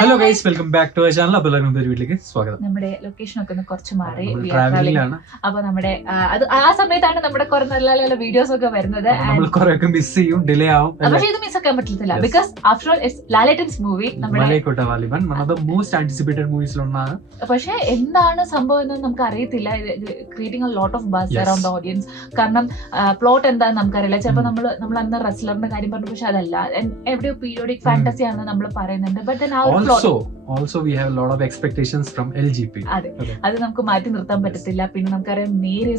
Hello guys, welcome back to channel. അപ്പോൾ വീട്ടിലേക്ക് സ്വാഗതം. നമ്മുടെ ലൊക്കേഷൻ ഒക്കെ ഒന്ന് കുറച്ച് മാറി ട്രാവലിംഗിലാണ്. അപ്പൊ നമ്മുടെ അത് ആ സമയത്താണ് നമ്മുടെ കുറെ നല്ല നല്ല വീഡിയോസ് ഒക്കെ വരുന്നത്. നമ്മൾ കുറെയൊക്കെ മിസ് ചെയ്യും, ഡിലേ ആവും. പക്ഷേ ഇത് മിസ് ആക്കാൻ പറ്റത്തില്ല, because after all it's Lalettan's movie. Malaikottai Vaaliban one of the most anticipated മൂവീസിലൊന്നാണ്. പക്ഷേ എന്താണ് സംഭവം എന്ന് നമുക്ക് അറിയത്തില്ല. Creating a lot of buzz around the audience. കാരണം പ്ലോട്ട് എന്താണെന്ന് നമുക്കറിയില്ല. ചിലപ്പോൾ നമ്മൾ അന്ന് റെസ്ലറിന്റെ കാര്യം പറഞ്ഞു, പക്ഷെ അതല്ല, എവിടെയോ പീരിയോഡിക് ഫാന്റസി ആണെന്ന് നമ്മൾ പറയുന്നുണ്ട്. ബട്ട് ദെൻ ആ ഒരു Also we have a lot of expectations from LGP. അതെ, അത് നമുക്ക് മാറ്റി നിർത്താൻ പറ്റത്തില്ല. പിന്നെ നമുക്കറിയാം നേര്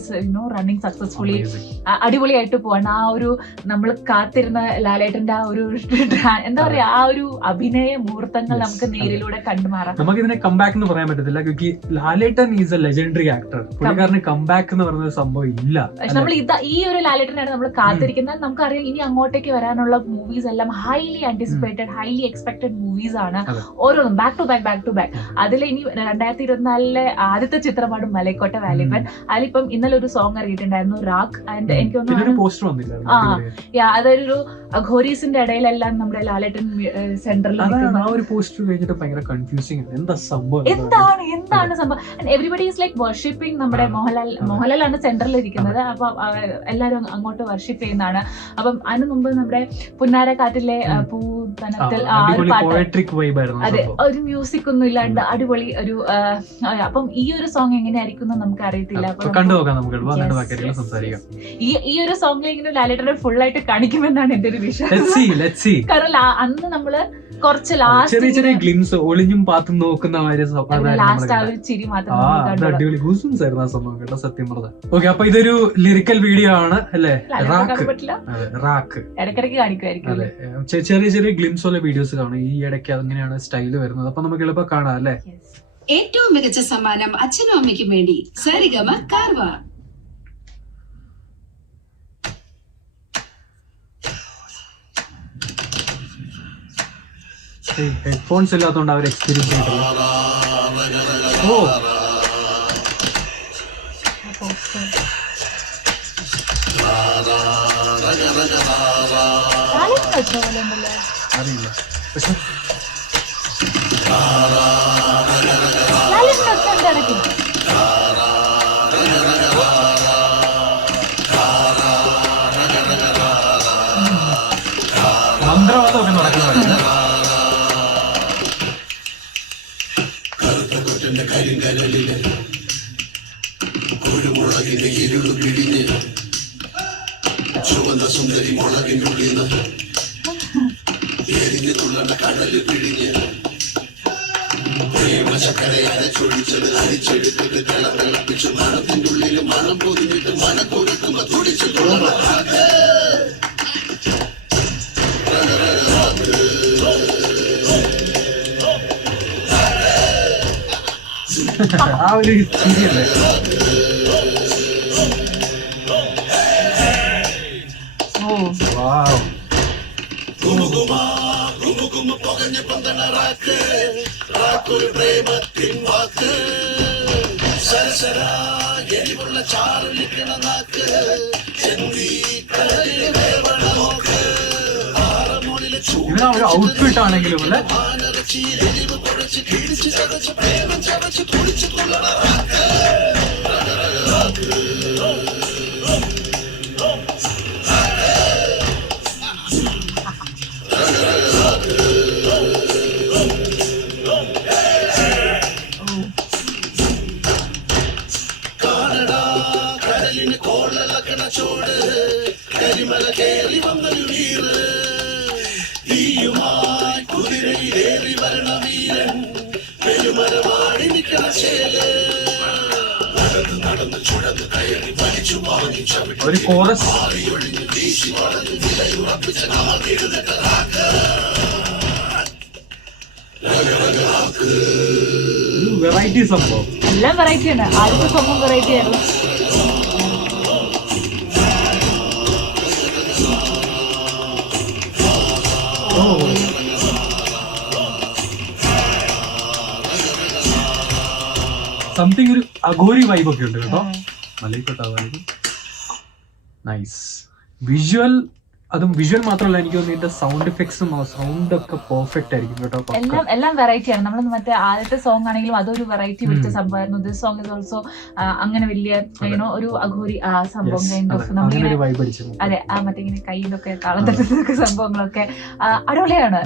റണ്ണിങ് സക്സസ്ഫുള്ളി അടിപൊളിയായിട്ട് പോവാണ്. ആ ഒരു നമ്മൾ കാത്തിരുന്ന ലാലേട്ടന്റെ ആ ഒരു എന്താ പറയാ, ആ ഒരു അഭിനയ മുഹൂർത്തങ്ങൾ നമുക്ക് നേരിലൂടെ കണ്ടുമാറാം. നമുക്ക് ഇതിനെ കംബാക്ക് എന്ന് പറയാൻ പറ്റത്തില്ല. ലാലേട്ടൻ ഈസ് എ ലെജൻഡറി ആക്ടർ. പുള്ളിക്കാരന് കംബാക്ക് എന്ന് പറയുന്ന സംഭവം ഇല്ല. നമ്മൾ ഈ ഒരു ലാലേട്ടനാണ് നമ്മൾ കാത്തിരിക്കുന്നത്. നമുക്കറിയാം ഇനി അങ്ങോട്ടേക്ക് വരാനുള്ള മൂവീസ് എല്ലാം highly anticipated, highly expected movies ആണ് ഓരോന്നും. Back to back. അതിൽ ഇനി 2024 ആദ്യത്തെ ചിത്രമാണ് മലൈക്കോട്ട വാലിബൻ. അതിലിപ്പം ഇന്നലെ ഒരു സോങ് ഇറങ്ങിയിട്ടുണ്ടായിരുന്നു, റാക്ക്. ആൻഡ് എനിക്ക് തോന്നുന്നു അതൊരു ഘോരീസിന്റെ ഇടയിലെല്ലാം നമ്മുടെ ലാലേട്ടൻ സെന്ററിൽ എന്താണ് സംഭവം. എവരിബഡി ഈസ് ലൈക്ക് വർഷിപ്പിംഗ് നമ്മുടെ മോഹൻലാലാണ് സെന്ററിൽ ഇരിക്കുന്നത്. അപ്പൊ എല്ലാരും അങ്ങോട്ട് വർഷിപ്പ് ചെയ്യുന്നതാണ്. അപ്പം അതിന് മുമ്പ് നമ്മുടെ പുന്നാര കാറ്റിലെ പൂതനത്തിൽ അതെ, ഒരു മ്യൂസിക് ഒന്നും ഇല്ലാണ്ട് അടിപൊളി ഒരു. അപ്പം ഈ ഒരു സോങ് എങ്ങനെയായിരിക്കും നമുക്ക് അറിയത്തില്ല. ഈ ഒരു സോങ്ങിൽ ലാലേട്ടനെ ഫുൾ ആയിട്ട് കാണിക്കുമെന്നാണ് എന്റെ ഒരു വിശ്വാസം. കാരണം അന്ന് നമ്മള് കുറച്ച് ലാസ്റ്റ് ഗ്ലിംസ് ഒളിഞ്ഞും പാത്തും നോക്കുന്ന ലാസ്റ്റ് ആ ഒരു ചിരി മാത്രം. സത്യം പറഞ്ഞത്. ഓക്കെ, അപ്പൊ ഇതൊരു ലിറിക്കൽ വീഡിയോ ആണ് അല്ലേ? റാക്ക് ഇടയ്ക്കിടയ്ക്ക് കാണിക്കുമായിരിക്കും. ചെറിയ ചെറിയ ഗ്ലിംസ് ഉള്ള വീഡിയോസ് കാണും. ഈ ഇടയ്ക്ക് അങ്ങനെയാണ് സ്റ്റൈല് വരുന്നത്. അപ്പൊ നമുക്ക് എളുപ്പം കാണാം അല്ലേ? ഏറ്റവും മികച്ച സമ്മാനം അച്ഛനും അമ്മയ്ക്കും വേണ്ടി സരിഗമ കാർവ. ഹെഡ്ഫോൺസ് ഇല്ലാത്തതുകൊണ്ട് അവർ എക്സ്പീരിയൻസ് ചെയ്തിട്ടില്ല. ഓ, അറിയില്ല. പക്ഷെ മന്ത്രവാദമൊക്കെ നടക്കുന്നതാണ്. കരിങ്കരലില് കുരുമുളകിന്റെ ഇരുളു പിടിഞ്ഞ് ചുവന്ന സുന്ദരി മുളകിനുള്ളിന്ന് എരിഞ്ഞു തുള്ളണ്ട കടല് പിഴിഞ്ഞ് പ്രേമ ചക്കര അരച്ചൊഴിച്ചത് അരിച്ചെടുത്തിട്ട് തിളപ്പിച്ച് മണത്തിന്റെ ഉള്ളിൽ മണം പൊതിഞ്ഞിട്ട് മണം കൊടുക്കുമ്പോ തുടിച്ചു തുള്ളണം. ആ ഒരു ചിരിയല്ലേ? ഇവനാ ഒരു ഔട്ട്ഫിറ്റ് ആണെങ്കിലും അല്ലെ? കടലിന് കോളലക്കണ ചോട് കരിമല കേറി വന്നൊരു വീറ് തീയുമായി കുതിരയിലേറി വരണ വീരൻ പെരുമരമാടി നിൽക്കണ ചേല് നടന്ന് ചുഴന്ന് കയറി വലിച്ചു വാങ്ങി ഒരു കോറസ് ഒഴിഞ്ഞു വീശി വളഞ്ഞു വിലയുറപ്പിച്ച വെറൈറ്റി സംഭവം. എല്ലാം വെറൈറ്റി ആണ്. ആദ്യത്തെ സോങ്ങും വെറൈറ്റി ആയിരുന്നു. സംതിങ് ഒരു അഘോരി വൈബ് ഒക്കെ ഉണ്ട് കേട്ടോ. മലൈക്കോട്ട വാലിബൻ നൈസ്. വിഷ്വൽ അതും വിഷ്വൽ മാത്രമല്ല, എനിക്ക് തോന്നുന്നു ഇതിന്റെ സൗണ്ട് എഫക്ട്സും സൗണ്ട് ഒക്കെ പെർഫെക്റ്റ് ആയിരിക്കും കേട്ടോ. പക്ക. എല്ലാം വെറൈറ്റി ആണ്. നമ്മൾ മറ്റേ ആദ്യത്തെ സോങ് ആണെങ്കിലും അതൊരു വെറൈറ്റി പിടിച്ച സംഭവമായിരുന്നു. ദിസ് സോങ് ഇസ് ഓൾസോ അങ്ങനെ വലിയ ഒരു അഘോരി ആ സംഭവം കൈൻഡ് ഓഫ് നമ്മളിങ്ങനെ അതെ ആ മറ്റേ ഇങ്ങനെ കയ്യിലൊക്കെ താളം തട്ടുന്നൊക്കെ സംഭവങ്ങളൊക്കെ അടിപൊളിയാണ്.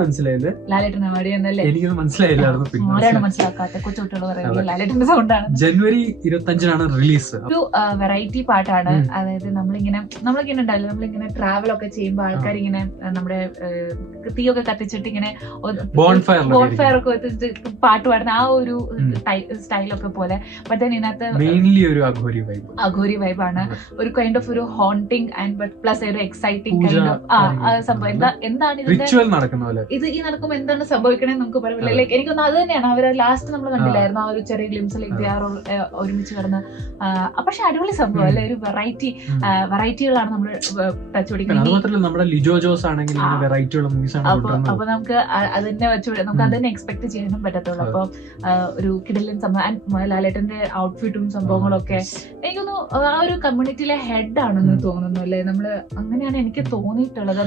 മനസ്സിലായില്ലേ? ലാലേട്ടൻ മടിയെന്നല്ലേ? എനിക്കത് മനസ്സിലായില്ലായിരുന്നു. ആരാണ് മനസ്സിലാക്കാത്ത കൊച്ചുകുട്ടികൾ പറയുന്നത് ലാലേട്ടന്റെ സൗണ്ടാണ്. ജനുവരി 25 റിലീസ്. ഒരു വെറൈറ്റി പാട്ടാണ്. അതായത് നമ്മളിങ്ങനെ ഉണ്ടാവില്ല, നമ്മളിങ്ങനെ ട്രാവൽ ഒക്കെ ചെയ്യുമ്പോൾ ആൾക്കാർ ഇങ്ങനെ നമ്മുടെ തീയൊക്കെ കത്തിച്ചിട്ട് ഇങ്ങനെ ബോൺഫയർ ഒക്കെ വെച്ചിട്ട് പാട്ട് പാടുന്ന ആ ഒരു സ്റ്റൈലൊക്കെ പോലെ. ബട്ട് ഇതിനകത്ത് മെയിൻലി ഒരു അഘോരി വൈബാണ്. ഒരു കൈൻഡ് ഓഫ് ഒരു ഹോണ്ടിങ് ആൻഡ് പ്ലസ് ഒരു എക്സൈറ്റിംഗ് കൈൻഡ് ഓഫ് സംഭവം. എന്താണ് ഇത് ഈ നടക്കുമ്പോൾ എന്താണ് സംഭവിക്കണേന്ന് നമുക്ക് പറയാം. ലൈക്ക് എനിക്കൊന്നും അത് തന്നെയാണ്. അവർ ലാസ്റ്റ് നമ്മൾ കണ്ടില്ലായിരുന്നു ആ ഒരു ചെറിയ ഗ്ലിംസിൽ ഒരുമിച്ച് കിടന്ന്. പക്ഷെ അടിപൊളി സംഭവം അല്ലെ? ഒരു വെറൈറ്റികളാണ് നമ്മൾ ടച്ച് പിടിക്കുന്നത്. നമ്മുടെ ലിജോ ജോസ് ആണെങ്കിൽ അപ്പൊ നമുക്ക് അതിനെ വെച്ച് നമുക്ക് അതിനെ എക്സ്പെക്ട് ചെയ്യാനും പറ്റത്തുള്ളൂ. അപ്പൊ ഒരു കിടലൻ സംഭവം. ലാലേട്ടന്റെ ഔട്ട്ഫിറ്റും സംഭവങ്ങളൊക്കെ എനിക്കൊന്നു ആ ഒരു കമ്മ്യൂണിറ്റിയിലെ ഹെഡ് ആണെന്ന് തോന്നുന്നു അല്ലേ? നമ്മള് അങ്ങനെയാണ് എനിക്ക് തോന്നിയിട്ടുള്ളത്.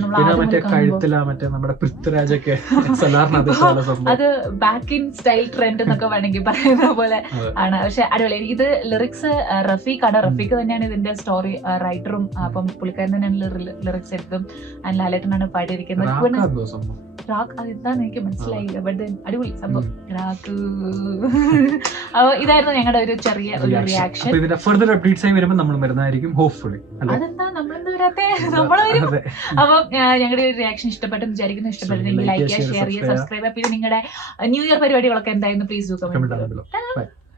അത് ബാക്ക് ഇൻ സ്റ്റൈൽ ട്രെൻഡ് എന്നൊക്കെ വേണമെങ്കിൽ പറയുന്ന പോലെ ആണ്. പക്ഷെ അടിപൊളി. ഇത് ലിറിക്സ് റഫീഖാണ്. റഫീഖ് തന്നെയാണ് ഇതിന്റെ സ്റ്റോറി റൈറ്ററും. അപ്പം പുള്ളിക്കാരൻ തന്നെയാണ് ലിറിക്സ് എടുത്തും. ലാലേട്ടനാണ് പാടിയിരിക്കുന്നത്. റാക്ക് അതെന്താന്ന് എനിക്ക് മനസ്സിലായില്ല. ബട്ട് അടിപൊളി സംഭവം. റാക്ക്. അപ്പൊ ഇതായിരുന്നു ഞങ്ങളുടെ ഒരു ചെറിയ ഒരു റിയാക്ഷൻ. അതെന്താ നമ്മളെന്താ വരാത്തെ? നമ്മള് വരും. അപ്പം ഞങ്ങളുടെ ഒരു റിയാക്ഷൻ ഇഷ്ടപ്പെട്ടെന്ന് വിചാരിക്കുന്നു. ഇഷ്ടപ്പെട്ടെങ്കിൽ ലൈക്ക് ചെയ്യുക, ഷെയർ ചെയ്യുക, സബ്സ്ക്രൈബ് ചെയ്യുക. പിന്നെ നിങ്ങളുടെ ന്യൂ ഇയർ പരിപാടികളൊക്കെ എന്തായിരുന്നു പ്ലീസ് ഡു കമന്റ്.